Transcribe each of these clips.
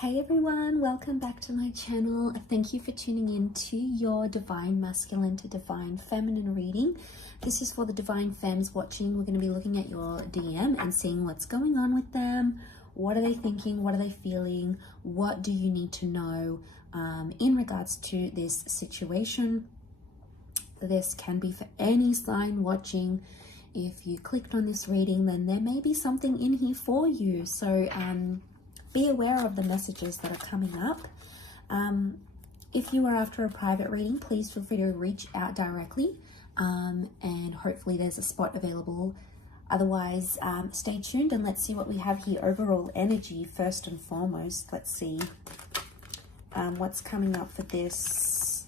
Hey everyone, welcome back to my channel. Thank you for tuning in to your Divine Masculine to Divine Feminine reading. This is for the Divine Femmes watching. We're going to be looking at your DM and seeing what's going on with them. What are they thinking? What are they feeling? What do you need to know in regards to this situation? This can be for any sign watching. If you clicked on this reading, then there may be something in here for you. So, be aware of the messages that are coming up. If you are after a private reading, please feel free to reach out directly, and hopefully there's a spot available. Otherwise, stay tuned and let's see what we have here. Overall energy, first and foremost. Let's see what's coming up for this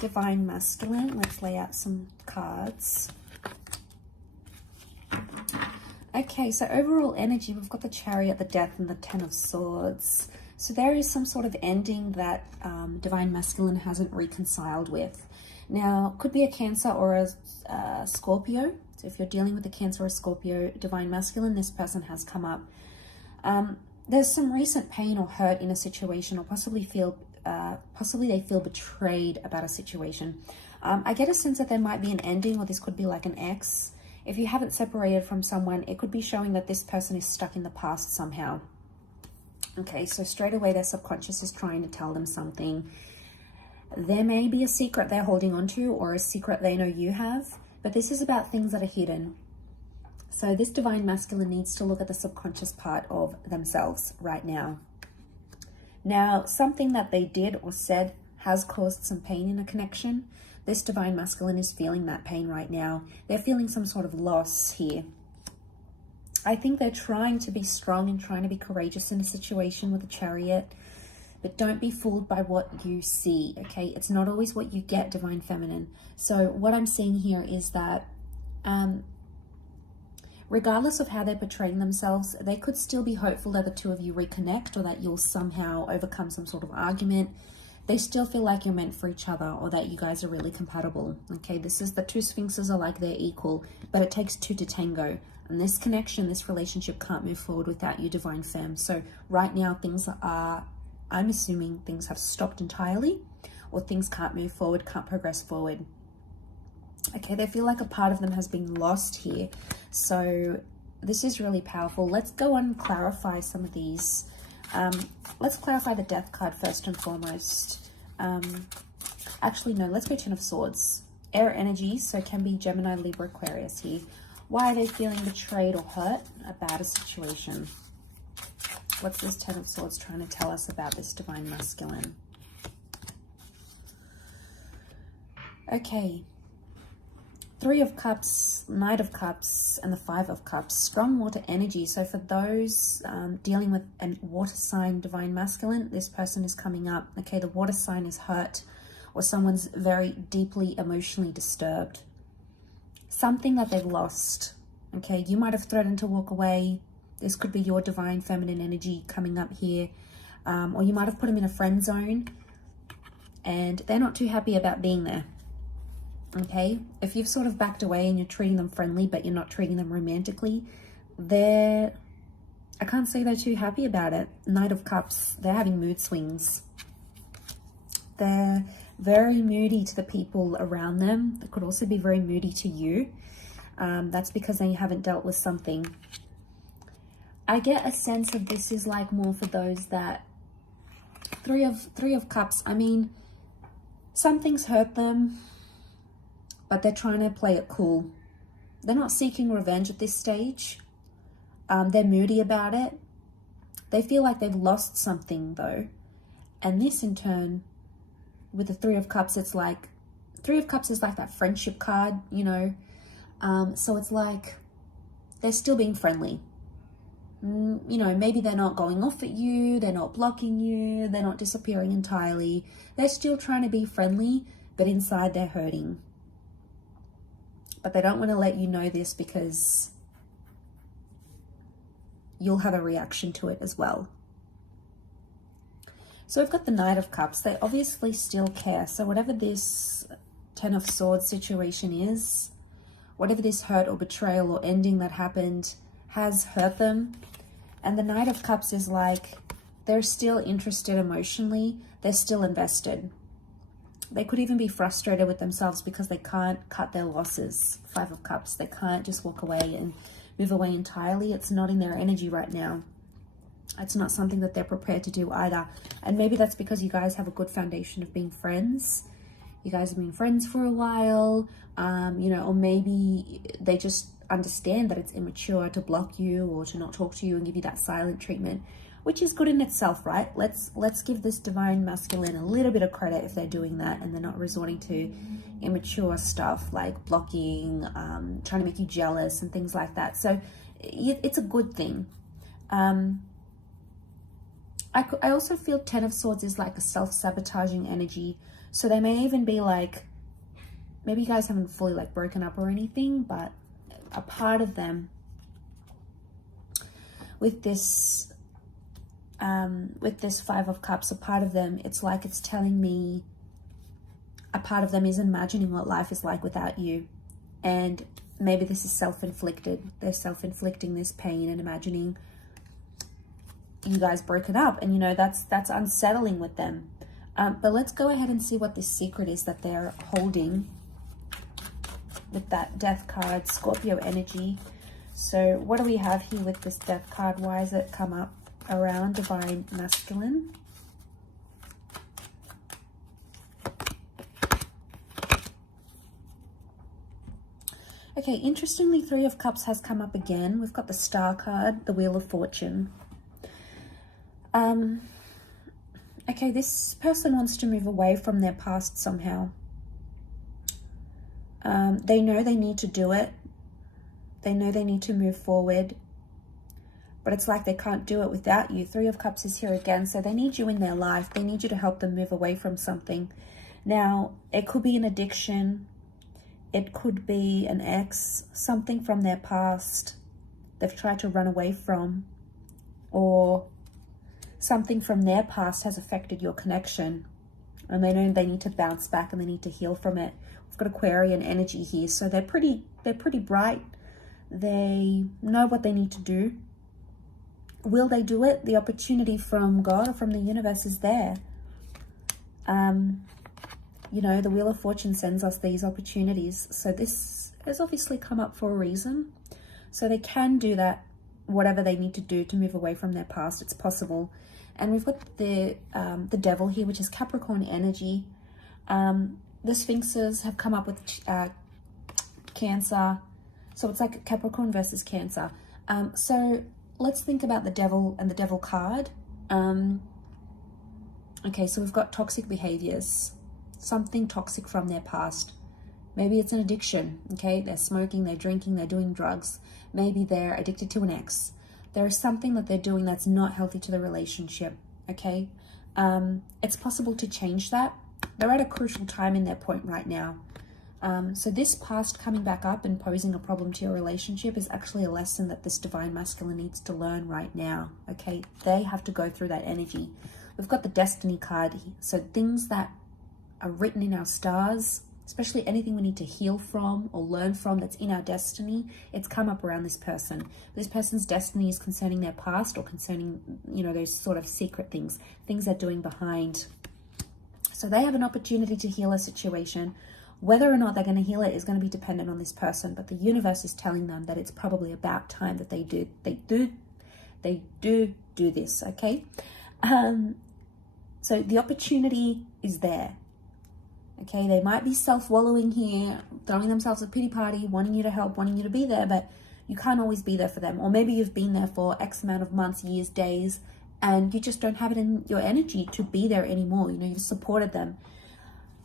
Divine Masculine. Let's lay out some cards. Okay, so overall energy, we've got the Chariot, the Death, and the Ten of Swords. So there is some sort of ending that Divine Masculine hasn't reconciled with. Now, could be a Cancer or a Scorpio. So if you're dealing with a Cancer or a Scorpio, Divine Masculine, this person has come up. There's some recent pain or hurt in a situation, or possibly they feel betrayed about a situation. I get a sense that there might be an ending, or this could be like an ex. If you haven't separated from someone, it could be showing that this person is stuck in the past somehow. Okay, so straight away their subconscious is trying to tell them something. There may be a secret they're holding on to, or a secret they know you have, but this is about things that are hidden. So this Divine Masculine needs to look at the subconscious part of themselves right now. Now, something that they did or said has caused some pain in a connection. This Divine Masculine is feeling that pain right now. They're feeling some sort of loss here. I think they're trying to be strong and trying to be courageous in a situation with a Chariot, but don't be fooled by what you see, okay? It's not always what you get, Divine Feminine. So what I'm seeing here is that regardless of how they're portraying themselves, they could still be hopeful that the two of you reconnect, or that you'll somehow overcome some sort of argument. They still feel like you're meant for each other, or that you guys are really compatible. Okay, this is the two Sphinxes are like they're equal, but it takes two to tango. And this connection, this relationship can't move forward without you, Divine Femme. So right now things are, I'm assuming things have stopped entirely, or things can't move forward, can't progress forward. Okay, they feel like a part of them has been lost here. So this is really powerful. Let's go on and clarify some of these. Let's clarify the Death card first and foremost. Actually, no, let's go Ten of Swords. Air energy, so it can be Gemini, Libra, Aquarius here. Why are they feeling betrayed or hurt about a situation? What's this Ten of Swords trying to tell us about this Divine Masculine? Okay. Three of Cups, Knight of Cups, and the Five of Cups. Strong water energy. So for those dealing with a water sign, Divine Masculine, this person is coming up. Okay, the water sign is hurt, or someone's very deeply emotionally disturbed. Something that they've lost. Okay, you might have threatened to walk away. This could be your Divine Feminine energy coming up here. Or you might have put them in a friend zone, and they're not too happy about being there. Okay, if you've sort of backed away and you're treating them friendly, but you're not treating them romantically, I can't say they're too happy about it. Knight of Cups, they're having mood swings. They're very moody to the people around them. They could also be very moody to you. That's because they haven't dealt with something. I get a sense of this is like more for those that Three of Cups. I mean, something's hurt them, but they're trying to play it cool. They're not seeking revenge at this stage. They're moody about it. They feel like they've lost something though. And this in turn, with the Three of Cups, it's like, Three of Cups is like that friendship card, you know. So it's like, they're still being friendly. You know, maybe they're not going off at you. They're not blocking you. They're not disappearing entirely. They're still trying to be friendly, but inside they're hurting. But they don't want to let you know this because you'll have a reaction to it as well. So we've got the Knight of Cups. They obviously still care. So whatever this Ten of Swords situation is, whatever this hurt or betrayal or ending that happened has hurt them. And the Knight of Cups is like, They're still interested emotionally. They're still invested. They could even be frustrated with themselves because they can't cut their losses. 5 of Cups. They can't just walk away and move away entirely. It's not in their energy right now. It's not something that they're prepared to do either. And maybe that's because you guys have a good foundation of being friends. You guys have been friends for a while, you know, or maybe they just understand that it's immature to block you or to not talk to you and give you that silent treatment, which is good in itself, right? Let's give this divine masculine a little bit of credit if they're doing that and they're not resorting to immature stuff like blocking, trying to make you jealous and things like that. So it's a good thing. I also feel 10 of Swords is like a self-sabotaging energy. So they may even be like, maybe you guys haven't fully like broken up or anything, but a part of them with this 5 of Cups, a part of them, it's like it's telling me a part of them is imagining what life is like without you. And maybe this is self-inflicted. They're self-inflicting this pain and imagining you guys broken up. And, you know, that's unsettling with them. But let's go ahead and see what this secret is that they're holding with that Death card, Scorpio energy. So what do we have here with this Death card? Why has it come up around divine masculine? Okay, interestingly, 3 of Cups has come up again. We've got the Star card, the Wheel of Fortune. Okay, this person wants to move away from their past somehow. They know they need to do it. They know they need to move forward. But it's like they can't do it without you. 3 of Cups is here again. So they need you in their life. They need you to help them move away from something. Now, it could be an addiction. It could be an ex. Something from their past they've tried to run away from. Or something from their past has affected your connection. And they know they need to bounce back and they need to heal from it. We've got Aquarian energy here. So they're pretty bright. They know what they need to do. Will they do it? The opportunity from God or from the universe is there. You know, the Wheel of Fortune sends us these opportunities. So this has obviously come up for a reason. So they can do that, whatever they need to do to move away from their past. It's possible. And we've got the Devil here, which is Capricorn energy. The Sphinxes have come up with Cancer. So it's like Capricorn versus Cancer. So let's think about the Devil and the Devil card. Okay, so we've got toxic behaviors. Something toxic from their past. Maybe it's an addiction, okay? They're smoking, they're drinking, they're doing drugs. Maybe they're addicted to an ex. There is something that they're doing that's not healthy to the relationship, okay? It's possible to change that. They're at a crucial time in their point right now. So this past coming back up and posing a problem to your relationship is actually a lesson that this divine masculine needs to learn right now, okay? They have to go through that energy. We've got the Destiny card here. So things that are written in our stars, especially anything we need to heal from or learn from that's in our destiny, it's come up around this person. This person's destiny is concerning their past or concerning, you know, those sort of secret things they're doing behind. So they have an opportunity to heal a situation. Whether or not they're going to heal it is going to be dependent on this person, but the universe is telling them that it's probably about time that they do this, okay? So the opportunity is there. Okay, they might be self-wallowing here, throwing themselves a pity party, wanting you to help, wanting you to be there, but you can't always be there for them. Or maybe you've been there for X amount of months, years, days, and you just don't have it in your energy to be there anymore. You know, you've supported them.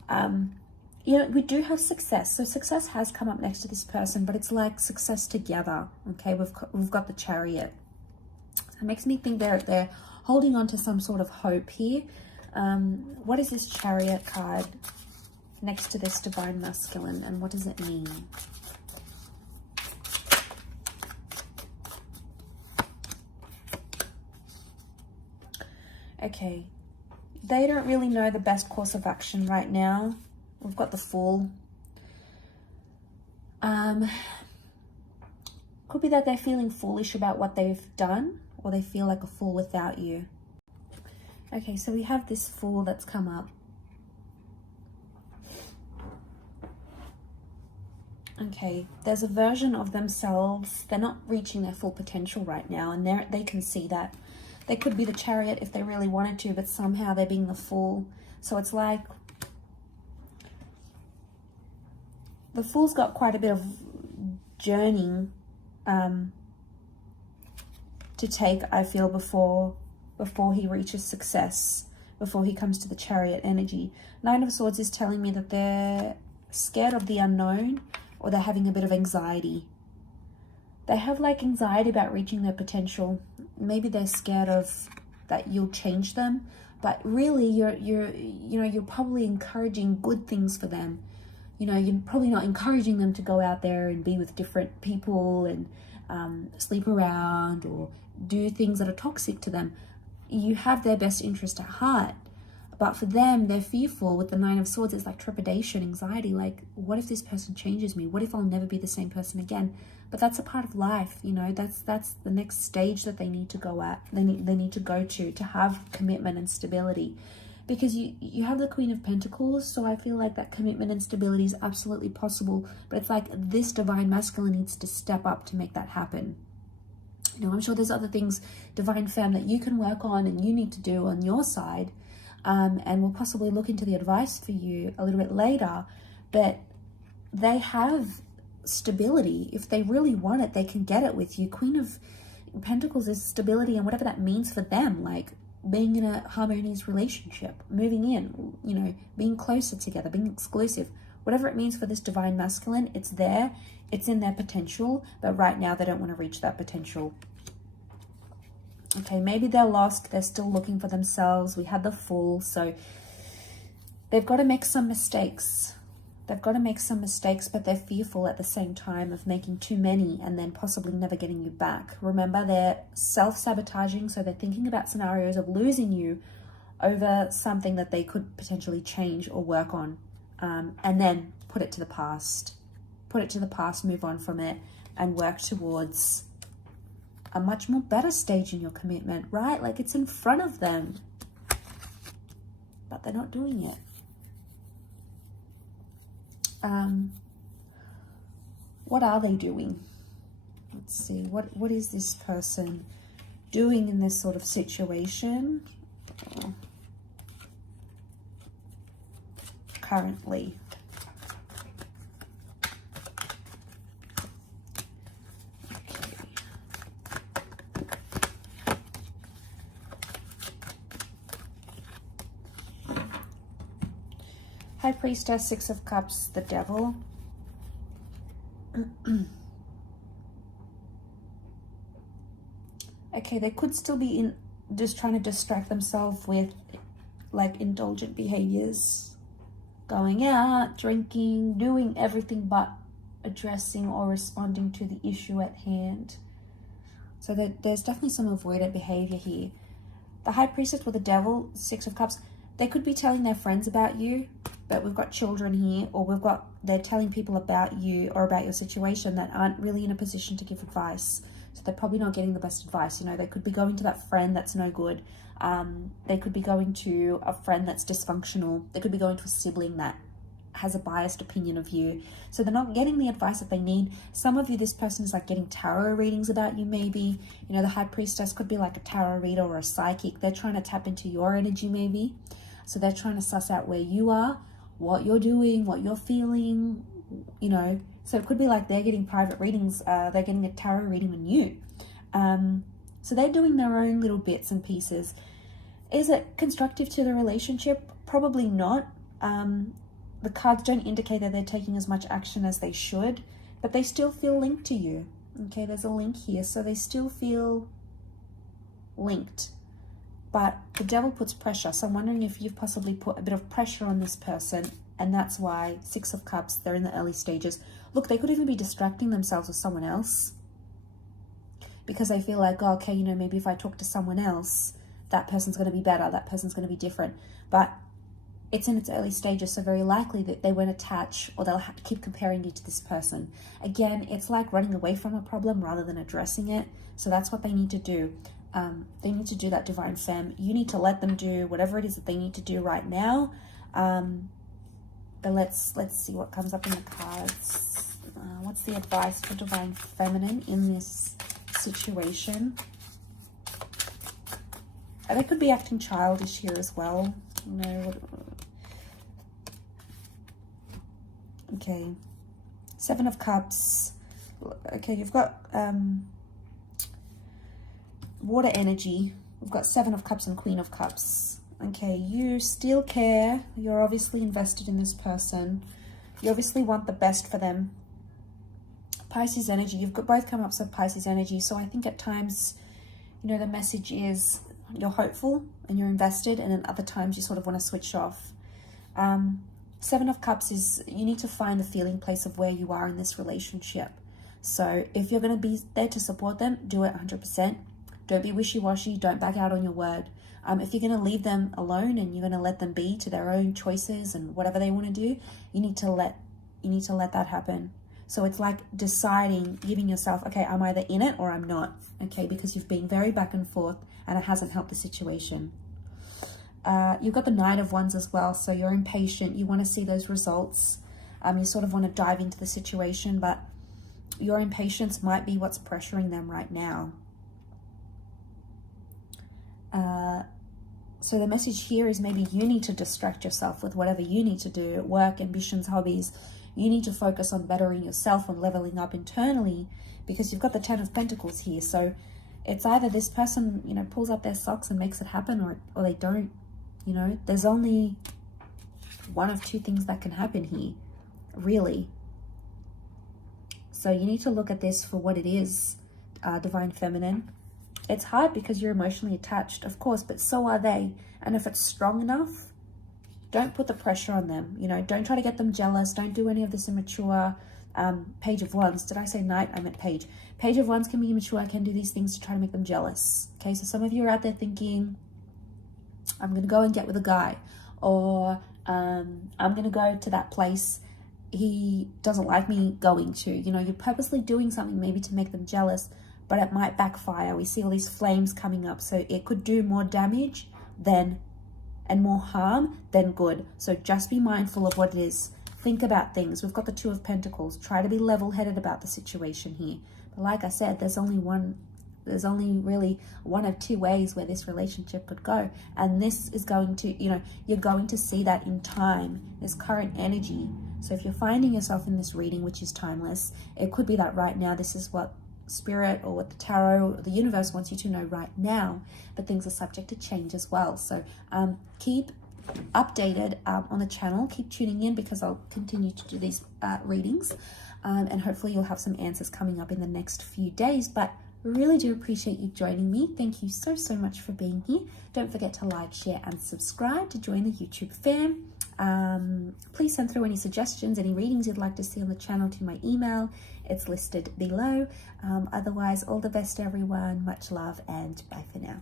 You know, we do have success. So success has come up next to this person, but it's like success together. Okay, we've got the Chariot. It makes me think they're holding on to some sort of hope here. What is this Chariot card next to this divine masculine, and what does it mean? Okay, they don't really know the best course of action right now. We've got the Fool. Could be that they're feeling foolish about what they've done, or they feel like a fool without you. Okay, so we have this Fool that's come up. Okay, there's a version of themselves. They're not reaching their full potential right now, and they can see that. They could be the Chariot if they really wanted to, but somehow they're being the Fool. So it's like the Fool's got quite a bit of journeying to take, I feel, before he reaches success, before he comes to the Chariot energy. Nine of Swords is telling me that they're scared of the unknown, or they're having a bit of anxiety. They have like anxiety about reaching their potential. Maybe they're scared of that you'll change them, but really you're probably encouraging good things for them. You know, you're probably not encouraging them to go out there and be with different people and sleep around or do things that are toxic to them. You have their best interest at heart. But for them, they're fearful. With the Nine of Swords, it's like trepidation, anxiety. Like, what if this person changes me? What if I'll never be the same person again? But that's a part of life, you know. That's the next stage that they need to go at. They need to go to have commitment and stability. Because you have the Queen of Pentacles, so I feel like that commitment and stability is absolutely possible. But it's like this Divine Masculine needs to step up to make that happen. You know, I'm sure there's other things, Divine Femme, that you can work on and you need to do on your side. And we'll possibly look into the advice for you a little bit later. But they have stability. If they really want it, they can get it with you. Queen of Pentacles is stability, and whatever that means for them, like being in a harmonious relationship, moving in, you know, being closer together, being exclusive, whatever it means for this Divine Masculine, it's there, it's in their potential, but right now they don't want to reach that potential. Okay, maybe they're lost, they're still looking for themselves. We had the Fool, so they've got to make some mistakes. They've got to make some mistakes, but they're fearful at the same time of making too many and then possibly never getting you back. Remember, they're self-sabotaging, so they're thinking about scenarios of losing you over something that they could potentially change or work on, and then put it to the past. Put it to the past, move on from it, and work towards a much more better stage in your commitment, right? Like, it's in front of them, but they're not doing it. What are they doing? Let's see, what is this person doing in this sort of situation currently? High Priestess, Six of Cups, the Devil. Okay, they could still be just trying to distract themselves with like indulgent behaviors, going out, drinking, doing everything but addressing or responding to the issue at hand. So there's definitely some avoidant behavior here. The High Priestess with the Devil, Six of Cups, they could be telling their friends about you, but we've got children here, or they're telling people about you or about your situation that aren't really in a position to give advice. So they're probably not getting the best advice. You know, they could be going to that friend that's no good. They could be going to a friend that's dysfunctional. They could be going to a sibling that has a biased opinion of you. So they're not getting the advice that they need. Some of you, this person is like getting tarot readings about you maybe. You know, the High Priestess could be like a tarot reader or a psychic. They're trying to tap into your energy maybe. So they're trying to suss out where you are, what you're doing, what you're feeling, you know. So it could be like they're getting private readings, they're getting a tarot reading on you. So they're doing their own little bits and pieces. Is it constructive to the relationship? Probably not. The cards don't indicate that they're taking as much action as they should, but they still feel linked to you. Okay, there's a link here, so they still feel linked. But the Devil puts pressure, so I'm wondering if you've possibly put a bit of pressure on this person, and that's why Six of Cups, they're in the early stages. Look, they could even be distracting themselves with someone else because they feel like, oh, okay, you know, maybe if I talk to someone else, that person's going to be better, that person's going to be different. But it's in its early stages, so very likely that they won't attach, or they'll keep comparing you to this person. Again, it's like running away from a problem rather than addressing it. So that's what they need to do. They need to do that, divine femme. You need to let them do whatever it is that they need to do right now. But let's see what comes up in the cards. What's the advice for divine feminine in this situation? They could be acting childish here as well. You know. Okay. 7 of Cups. Okay, you've got water energy. We've got 7 of Cups and Queen of Cups. Okay, you still care. You're obviously invested in this person. You obviously want the best for them. Pisces energy. You've got both come up with Pisces energy. So I think at times, you know, the message is you're hopeful and you're invested, and then other times you sort of want to switch off. 7 of Cups is you need to find the feeling place of where you are in this relationship. So if you're going to be there to support them, do it 100%. Don't be wishy-washy. Don't back out on your word. If you're going to leave them alone and you're going to let them be to their own choices and whatever they want to do, you need to let that happen. So it's like deciding, giving yourself, okay, I'm either in it or I'm not. Okay, because you've been very back and forth and it hasn't helped the situation. You've got the Knight of Wands as well, so you're impatient. You want to see those results. You sort of want to dive into the situation, but your impatience might be what's pressuring them right now. So the message here is maybe you need to distract yourself with whatever you need to do, work, ambitions, hobbies. You need to focus on bettering yourself and leveling up internally, because you've got the 10 of Pentacles here. So it's either this person, you know, pulls up their socks and makes it happen, or they don't. You know, there's only one of two things that can happen here, really. So you need to look at this for what it is, divine feminine. It's hard because you're emotionally attached, of course, but so are they. And if it's strong enough, don't put the pressure on them. You know, don't try to get them jealous. Don't do any of this immature. Page of Wands. Did I say Knight? I meant Page. Page of Wands can be immature. Can do these things to try to make them jealous. Okay, so some of you are out there thinking, I'm going to go and get with a guy, or I'm going to go to that place he doesn't like me going to. You know, you're purposely doing something maybe to make them jealous, but it might backfire. We see all these flames coming up, so it could do more damage and more harm than good. So just be mindful of what it is. Think about things. We've got the 2 of Pentacles. Try to be level-headed about the situation here. But like I said, there's only really one of two ways where this relationship could go. And this is going to, you know, you're going to see that in time, this current energy. So if you're finding yourself in this reading, which is timeless, it could be that right now this is what Spirit or what the tarot or the universe wants you to know right now, but things are subject to change as well. So keep updated on the channel. Keep tuning in, because I'll continue to do these readings, and hopefully you'll have some answers coming up in the next few days. But really do appreciate you joining me. Thank you so much for being here. Don't forget to like, share and subscribe to join the YouTube fam. Please send through any suggestions, any readings you'd like to see on the channel to my email. It's listed below. Otherwise, all the best everyone. Much love and bye for now.